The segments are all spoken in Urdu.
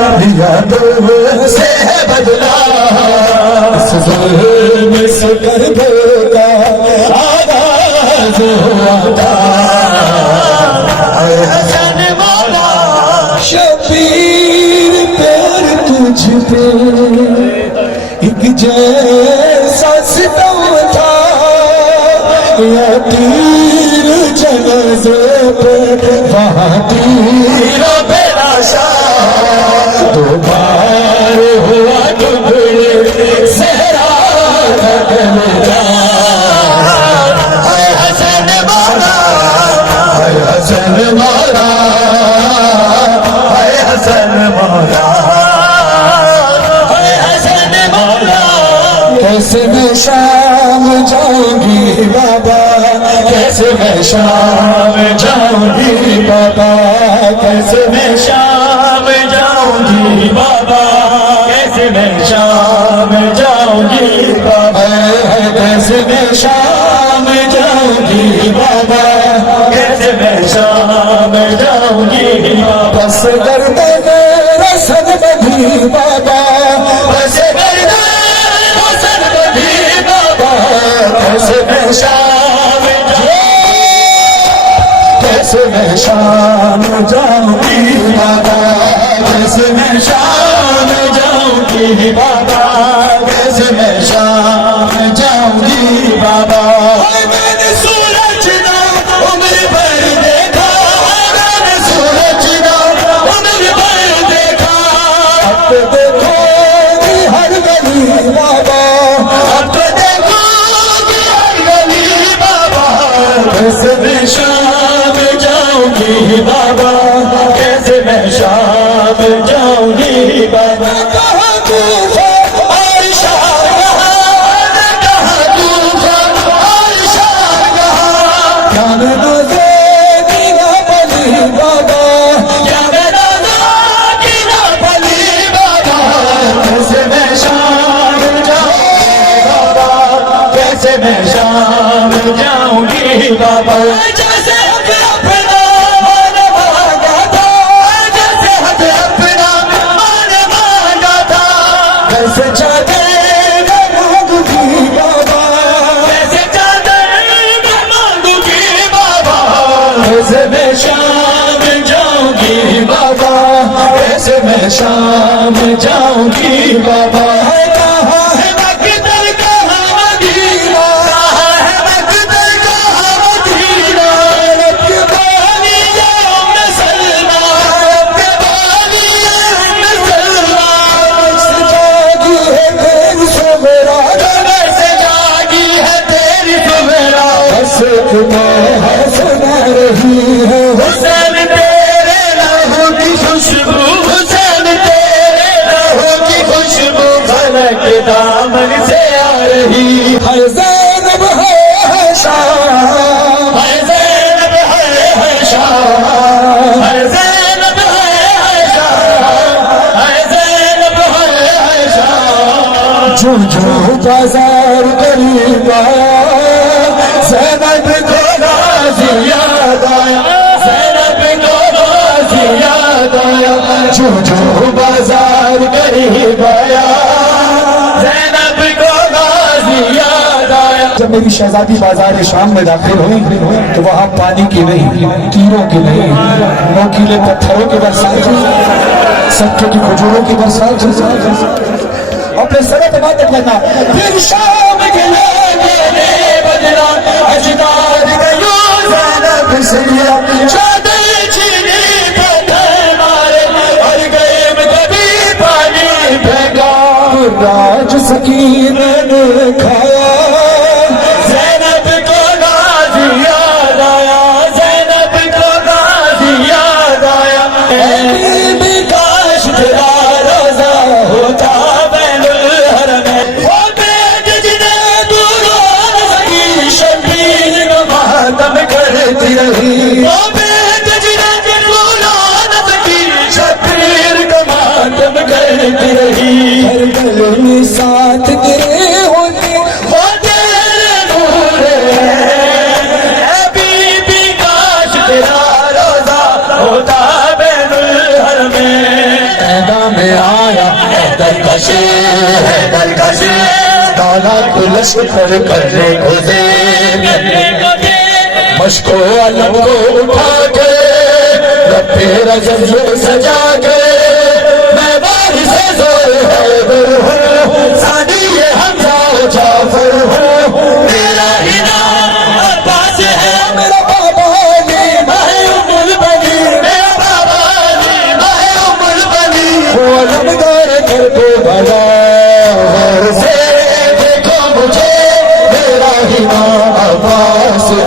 دیا دل سے بدلا اس ظلم سے کر دے گا آغاز ہوا تھا اے حسن مولا شبیر پیار تجھ پہ ایک جیسا ستم تھا یا تیر جنازے پہ وہاں تیروں پہ ناشا دو بار ہوا ٹکڑے صحرا کا کلیجا اے حسن مولا اے حسن مولا اے حسن مولا اے حسن مولا کیسے میں شام جاؤں گی بابا کیسے میں شام جاؤں گی بابا کیسے میں شام جاؤں گی بابا کیسے میں شام جاؤں گی بابا کیسے میں شام جاؤں گی بابا کیسے میں شام جاؤں گی بابا بس درد میرا سر بدھی بابا بس درد سر بدھی بابا کیسے میں شام کیسے میں شام جاؤں گی بابا کیسے میں شام جاؤں گی بابا کیسے میں شام جاؤں گی بابا میں نے سورج نہ عمر بھر دیکھا میں نے سورج نہ عمر بھر دیکھا اب تو دیکھو گی ہر گلی بابا اب تو دیکھو گی ہر گلی بابا کیسے میں شام جاؤں گی بابا کیسے میں شام جاؤں گی بابا کہاں طوفان عائشہ کہاں کہاں طوفان عائشہ کہاں کیا میں نازے نہ بلی بابا کیا میں نازے نہ بلی بابا کیسے میں شام جاؤں گی بابا کیسے میں شام جاؤں گی بابا جیسے اپنا مان مانگا تھا جیسے حد اپنا مان مانگا تھا کیسے چادر میں مانگوں گی بابا کیسے چادر میں مانگوں گی بابا کیسے میں شام جاؤں گی بابا کیسے میں شام جاؤں گی بابا کہاں ہے مقدر کہاں مدینہ کہاں ہے مقدر کہاں مدینہ رب کے بانی یا ام سلمہ رب کے بانی یا ام سلمہ کیسے جاگی ہے تیری صبح کیسے جاگی ہے تیری صبح بس تمہیں ہے سنا رہی ہے حسین تیرے لہو کی خوشبو حسین تیرے لہو کی خوشبو فلک دامن سے آ رہی ہے زینب ہے شام ہے زینب ہے شام ہے زینب ہے شام ہے زینب ہے شام جو بازار قریب آیا زینب کو غازی یاد آیا زینب کو غازی یاد آیا جو بازار قریب آیا زینب کو غازی یاد آیا جب میری شہزادی بازار شام میں داخل ہوئی تو وہاں پانی کی نہیں تیروں کی نہیں نوکیلے پتھروں کی برسات سچوں کی کھجوروں کی برسات اپنے سرت بات کرنا پھر شام کے لیے بدلا اجداد گیوں زینب سے لیا چادر چھینی پتھر مارے اور گئے میں کبھی پانی پھینکا راج سکینہ نے کھایا زینب کو غازی یاد آیا زینب کو غازی یاد آیا بھی کاش تیرا روزہ ہوتا بین الحرمین وہ بیج جنہیں دوروں کی شبیر کو ماتم کرتی رہی وہ بیج جنہیں دوروں کی شبیر کو ماتم کرتی رہی ہر گل میں ساتھ گرے ہوتے وہ تیرے نور اے بی بی کاش تیرا روزہ ہوتا بین الحرمین دلکش ہے دلکش دانا کو لشکر کرنے کو دے مشق و علم کو اٹھا کے رب رجب سے سجا کے میں بارش سے زور حیدر ہوں ثانی یہ حمزہ و جعفر ہوں میرا ہی نام عباس ہے میرا بابا علی میں ام البنی میرا بابا علی میں ام البنی وہ علمدار کر دو بھلا غور سے دیکھو مجھے میرا ہی نام عباس ہے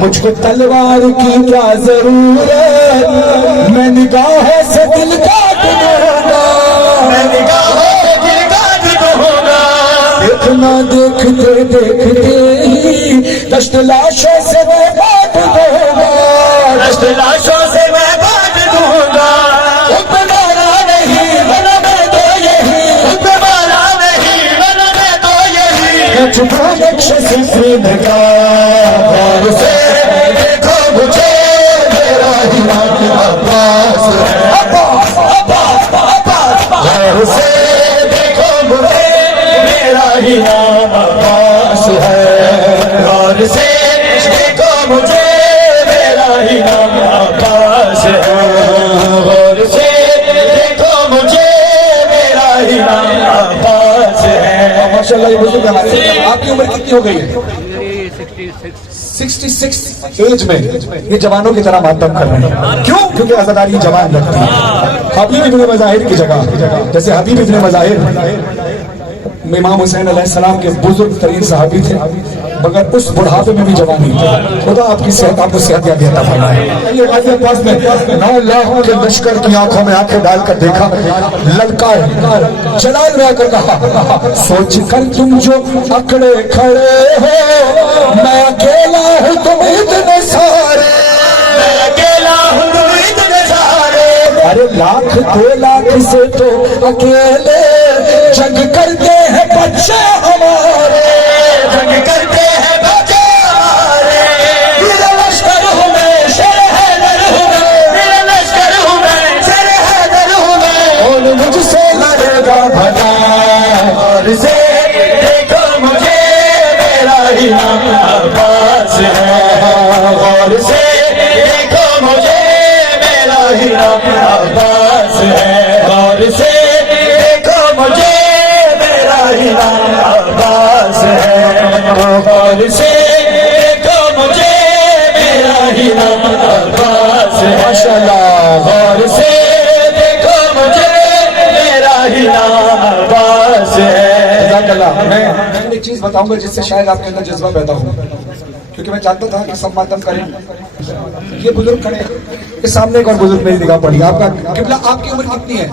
مجھ کو تلوار کی کیا ضرورت میں نگاہ سے دل کاٹ دوں گا میں نگاہ سے دل کاٹ دوں گا دیکھنا دیکھتے دیکھتے ہی دشت لاشوں سے میں بات دوں گا دشت لاشوں سے میں بات دوں گا مارا نہیں بنا میں تو یہی مارا نہیں بنا میں تو یہی چھپا نقش سے نگاہ سے دیکھو مجھے میرا ہی نام عباس ہے غور سے دیکھو مجھے میرا ہی نام عباس ہے غور سے دیکھو مجھے میرا ہی نام عباس ہے ماشاءاللہ یہ بزرگ ہمارے آپ کی عمر کتنی ہو گئی ہے 66 ایج میں یہ جوانوں کی طرح ماتم کر رہے ہیں کیوں؟ کیونکہ عزاداری جوان رکھتی ہے حبیب ابن مظاہر کی جگہ جیسے حبیب ابن مظاہر امام حسین علیہ السلام کے بزرگ ترین صحابی تھے مگر اس بڑھاپے میں بھی جوانی تھی خدا آپ کی صحت آپ کو صحت یابی عطا فرمائے یہ غازی عباس نے 9 لاکھ کے لشکر کی آنکھوں میں آنکھیں ڈال کر دیکھا للکار جلال میں آ کر کہا سوچ کر تم جو اکڑے کھڑے ہو میں اکیلا ہوں تم اتنے سارے میں اکیلا ہوں تم اتنے سارے ارے لاکھ 2 لاکھ سے تو اکیلے جنگ کرتے ہیں بچے ہمارے جنگ کرتے ہیں بچے ہمارے میرا لشکر ہوں میں شیر حیدر ہوں میں میرا لشکر ہوں میں شیر حیدر ہوں میں اور مجھ سے لڑے گا بھلا اور سے دیکھو مجھے میرا ہی نام عباس ہے اور سے دیکھو مجھے میرا ہی نام عباس ہے اور سے دیکھو مجھے میرا ہی نام عباس ہے غور سے دیکھو مجھے میرا ہی نام عباس ہے ماشاءاللہ غور سے دیکھو مجھے میرا ہی نام عباس ہے جزاک اللہ میں ایک چیز بتاؤں گا جس سے شاید آپ کے اندر جذبہ پیدا ہو کیونکہ میں جانتا تھا کہ سب ماتم کریں یہ بزرگ کھڑے اس سامنے ایک اور بزرگ میری نگاہ پڑی آپ کا قبلہ آپ کی عمر کتنی ہے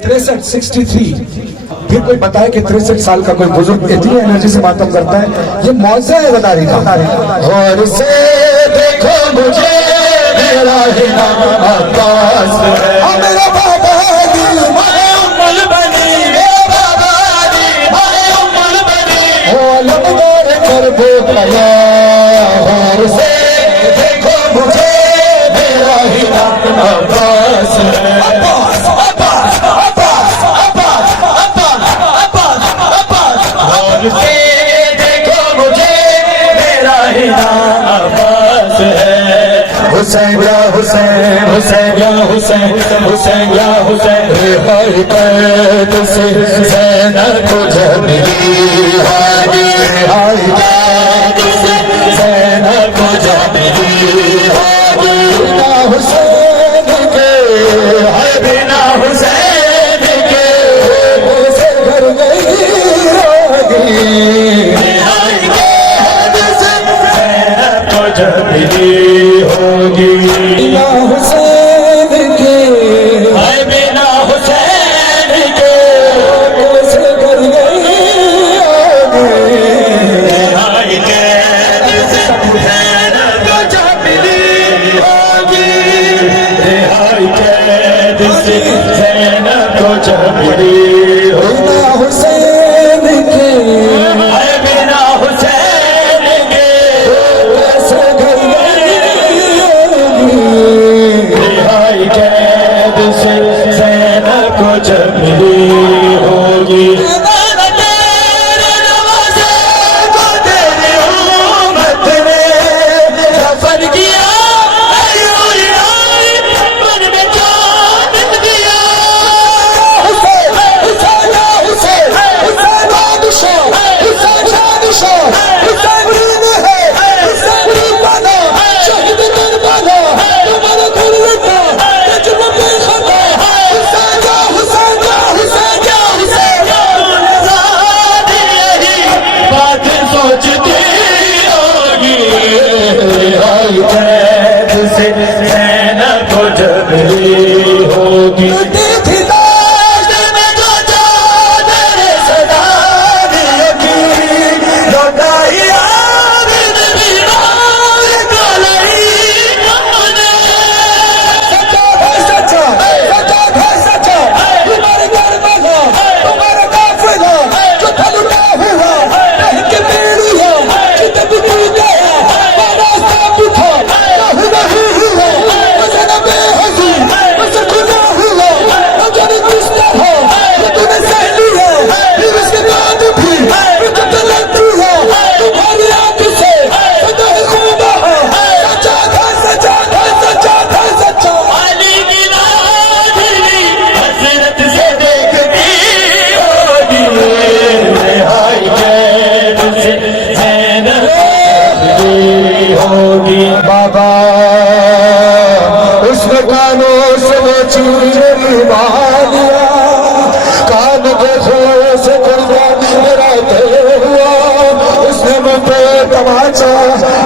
63 پھر کوئی بتائے کہ 63 سال کا کوئی بزرگ اتنی انرجی سے ماتم کرتا ہے یہ معجزہ ہے عزاداری کا اور سے دیکھو مجھے میرا ہی نام عباس ہے میرا بابا علی میں ام البنی میرا بابا علی میں ام البنی وہ علمدار کر دو بھلا اور سے دیکھو مجھے میرا ہی نام عباس ہے دیکھو مجھے میرا ہی نام عباس ہے حسین یا حسین حسین یا حسین حسین یا حسین رہائی قید سے زینب کو جب ملی ہادی رہائی قید سے زینب کو جب ملی ہادی بنا حسین کے ہے بنا حسین کے اسے گھر گئی جب ملی ہوگی بنا حسین کے ہے بنا حسین کے اسے گھر گئی ہوگی رہائی قید سے زینب کو جب ملی ہوگی رہائی قید سے زینب کو جب ملی ہوگی بنا حسین کے رہائی قید سے زینب کو جب لی ہوگی بابا اس نے کانوں سے وہ چیز لیا کان کے خون سے قربان میرا دل ہوا اس نے مجھ پہ تماچا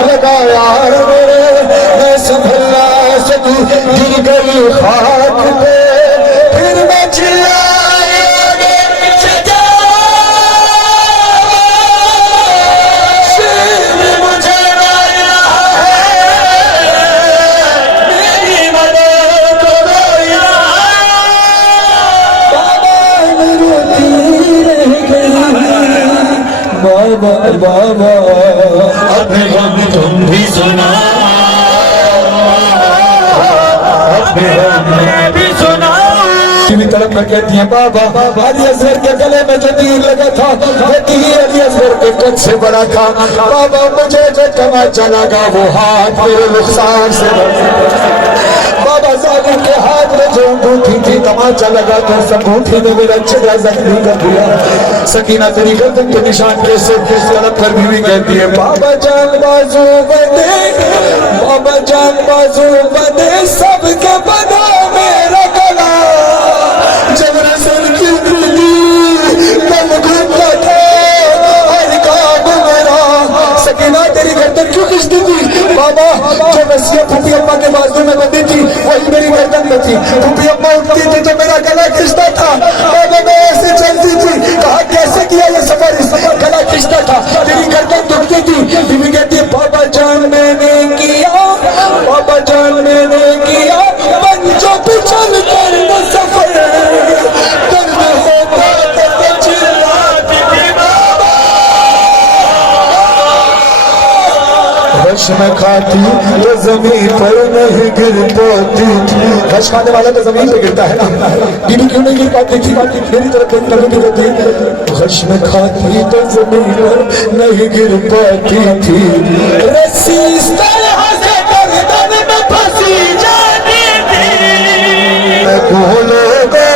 لگایا میرے میں سنبھلنا سکی گر گئی خاک پہ پھر میں چلا بابا اپنے غم تم بھی سنا اپنے غم میں بھی سنا کبھی طرف میں کہتی ہیں بابا علی اصغر کے گلے میں جو تیر لگا تھا وہ تیر علی اصغر کے کچھ سے بڑا تھا بابا مجھے جو تماچا لگا وہ ہاتھ میرے رخسار سے بابا ظالم کے ہاتھ میں جو انگوٹھی تھی تماچا لگا تو اس انگوٹھی نے میرا چہرہ زخمی کر دیا سکینہ تیری گردن کے نشان کے سے طرف پر بیوی کہتی ہے بابا جان بازو بندے سب کے بنا میرا گلا جب رسول کی دلی دل گھومتا تھا ہر کام میرا سکینہ تیری گردن کیوں کشتی تھی بابا جو وسیعت پھوپھی اماں کے بازو میں بندی تھی وہی میری گردن میں تھی پھوپھی اماں اٹھتی تھی تو میرا گلا کھچتا تھا بابا میں ایسے چلتی تھی کہا کیسے کیا یہ سفر اس سفر گلا کھچتا تھا تیری گردن دکھتی تھی بیوی کہتی ہے بابا جان میں نے کیا بابا جان میں نے کیا بنجو تو چل کر نہ سفر درد ہوتا تو چلاتی تھی بابا غش میں کھاتی تو زمین پر نہیں گر پاتی تھی غش کھانے والا تو زمین پہ گرتا ہے نا بیوی کیوں نہیں گر پاتی تھی میری طرف نبی کہتی غش میں کھاتی تو زمین پر نہیں گر پاتی تھی رسی اس طرح سے گردن میں پھنسی جاتی تھی میں بھولو گے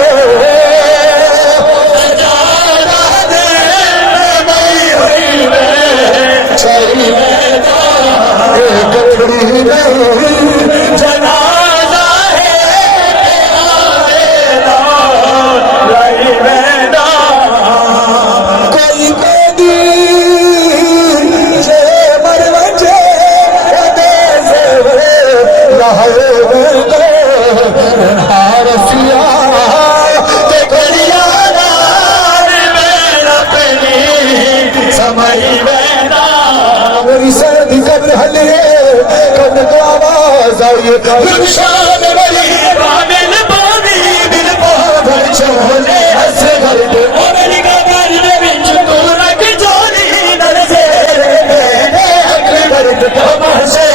شان بری بابل بابی دل بابر چولے ہس گھر دے میری گھر دے وچ تو رکھ جولی نر زیرے میرے حق درد تو سے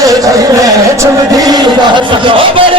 میں چمدی بات